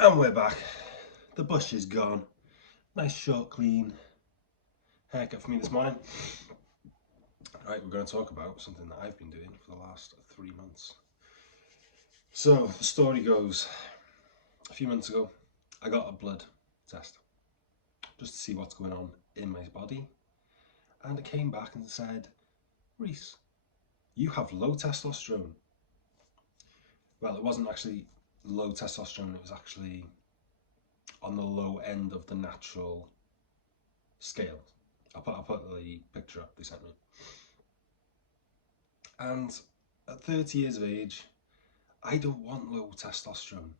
And we're back. The bush is gone. Nice short clean haircut for me this morning. Right, we're going to talk about something that I've been doing for the last 3 months. So the story goes, a few months ago I got a blood test just to see what's going on in my body, and it came back and said, Reese, you have low testosterone. Well, it wasn't actually low testosterone, it was actually on the low end of the natural scale. I'll put the picture up they sent me. And at 30 years of age, I don't want low testosterone.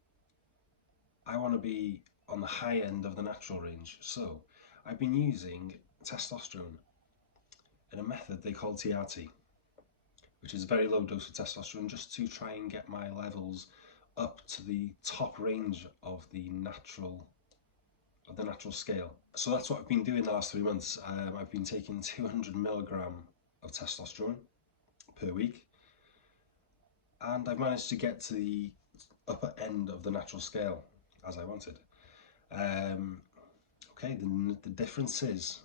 I want to be on the high end of the natural range. So I've been using testosterone in a method they call TRT, which is a very low dose of testosterone, just to try and get my levels up to the top range of the natural scale. So that's what I've been doing the last 3 months. I've been taking 200 milligram of testosterone per week, and I've managed to get to the upper end of the natural scale as I wanted. Okay, the difference is,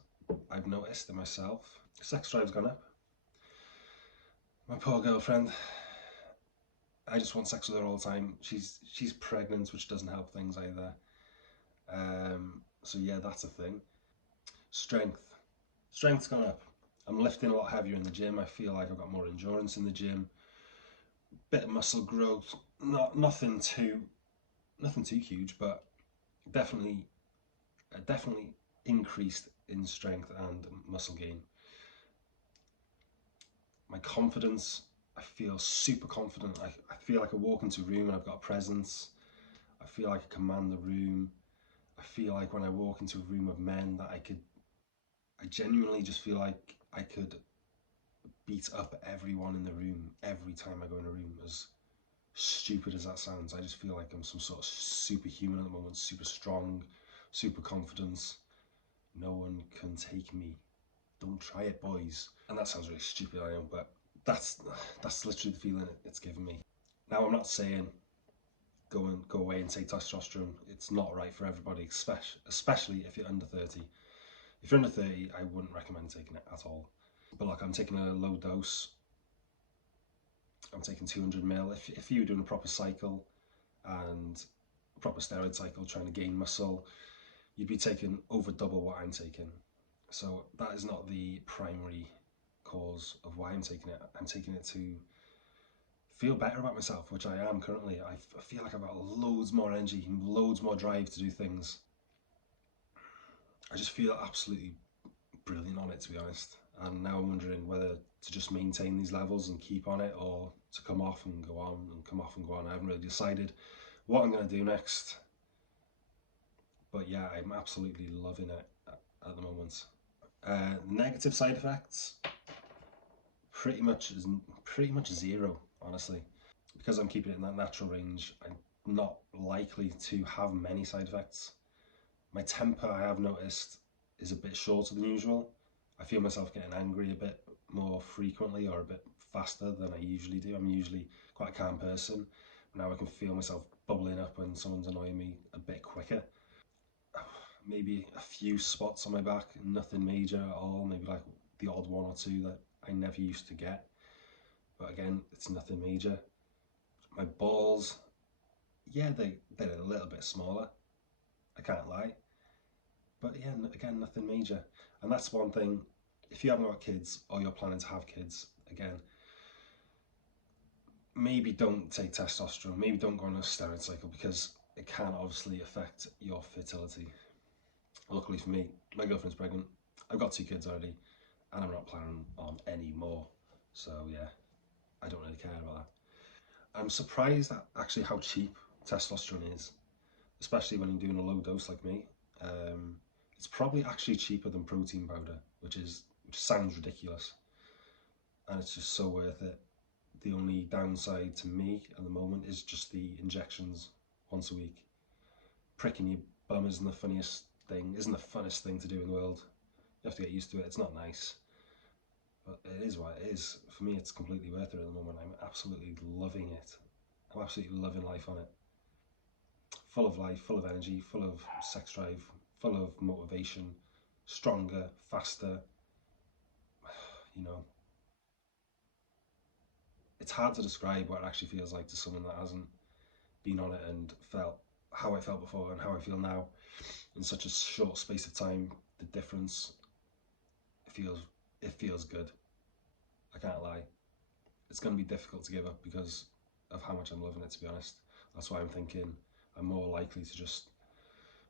I've noticed in myself, sex drive's gone up. My poor girlfriend, I just want sex with her all the time. She's pregnant, which doesn't help things either. So yeah, that's a thing. Strength's gone up. I'm lifting a lot heavier in the gym. I feel like I've got more endurance in the gym. Bit of muscle growth, nothing too huge, but definitely increased in strength and muscle gain. My confidence, I feel super confident. I feel like I walk into a room and I've got a presence. I feel like I command the room. I feel like when I walk into a room of men that I genuinely just feel like I could beat up everyone in the room every time I go in a room. As stupid as that sounds, I just feel like I'm some sort of superhuman at the moment, super strong, super confident. No one can take me. Don't try it, boys. And that sounds really stupid, I know, but that's literally the feeling it's given me. Now, I'm not saying go away and take testosterone. It's not right for everybody, especially if you're under 30. If you're under 30, I wouldn't recommend taking it at all. But like, I'm taking a low dose. I'm taking 200 mil. If you were doing a proper cycle and a proper steroid cycle, trying to gain muscle, you'd be taking over double what I'm taking. So that is not the primary cause of why I'm taking it. I'm taking it to feel better about myself, which I am currently. I feel like I've got loads more energy and loads more drive to do things. I just feel absolutely brilliant on it, to be honest. And now I'm wondering whether to just maintain these levels and keep on it, or to come off and go on and come off and go on. I haven't really decided what I'm going to do next. But yeah, I'm absolutely loving it at the moment. Negative side effects, pretty much zero, honestly. Because I'm keeping it in that natural range, I'm not likely to have many side effects. My temper, I have noticed, is a bit shorter than usual. I feel myself getting angry a bit more frequently or a bit faster than I usually do. I'm usually quite a calm person. Now I can feel myself bubbling up when someone's annoying me a bit quicker. Maybe a few spots on my back, nothing major at all. Maybe like the odd one or two that I never used to get. But again, it's nothing major. My balls, yeah, they're a little bit smaller. I can't lie. But yeah, again, nothing major. And that's one thing, if you haven't got kids or you're planning to have kids, again, maybe don't take testosterone, maybe don't go on a steroid cycle, because it can obviously affect your fertility. Luckily for me, my girlfriend's pregnant. I've got 2 kids already, and I'm not planning on any more. So yeah, I don't really care about that. I'm surprised at actually how cheap testosterone is, especially when you're doing a low dose like me. It's probably actually cheaper than protein powder, which sounds ridiculous, and it's just so worth it. The only downside to me at the moment is just the injections once a week. Pricking your bum isn't the funnest thing to do in the world. You have to get used to it. It's not nice, but it is what it is. For me, it's completely worth it at the moment. I'm absolutely loving it. I'm absolutely loving life on it. full of life, full of energy, full of sex drive, full of motivation, stronger, faster. You know, it's hard to describe what it actually feels like to someone that hasn't been on it and felt how I felt before and how I feel now in such a short space of time. The difference, it feels it feels good. I can't lie. It's going to be difficult to give up because of how much I'm loving it, to be honest. That's why I'm thinking I'm more likely to just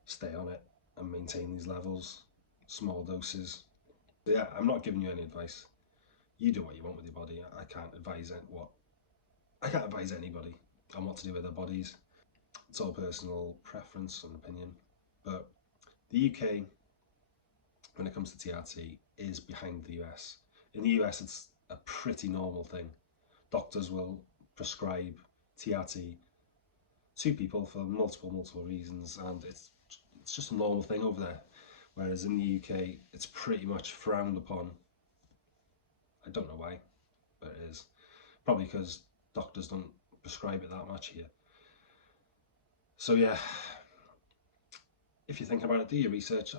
stay on it and maintain these levels, small doses. But yeah, I'm not giving you any advice. You do what you want with your body. I can't advise anybody on what to do with their bodies. It's all personal preference and opinion. But the UK, when it comes to TRT, is behind the US. In the US, it's a pretty normal thing. Doctors will prescribe TRT to people for multiple reasons, and it's just a normal thing over there. Whereas in the UK, it's pretty much frowned upon. I don't know why, but it is. Probably because doctors don't prescribe it that much here. So yeah, if you're thinking about it, do your research.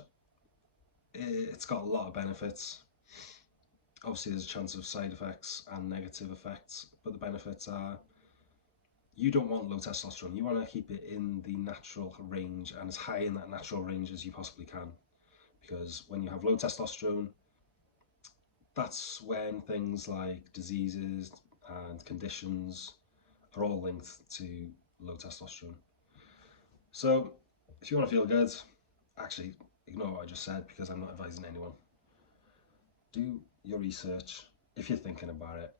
It's got a lot of benefits. Obviously, there's a chance of side effects and negative effects, but the benefits are you don't want low testosterone. You want to keep it in the natural range and as high in that natural range as you possibly can. Because when you have low testosterone, that's when things like diseases and conditions are all linked to low testosterone. So if you want to feel good, actually ignore what I just said because I'm not advising anyone. Do your research if you're thinking about it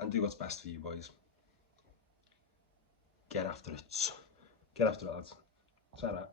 and do what's best for you, boys. Get after it. Get after it, lads. Say that.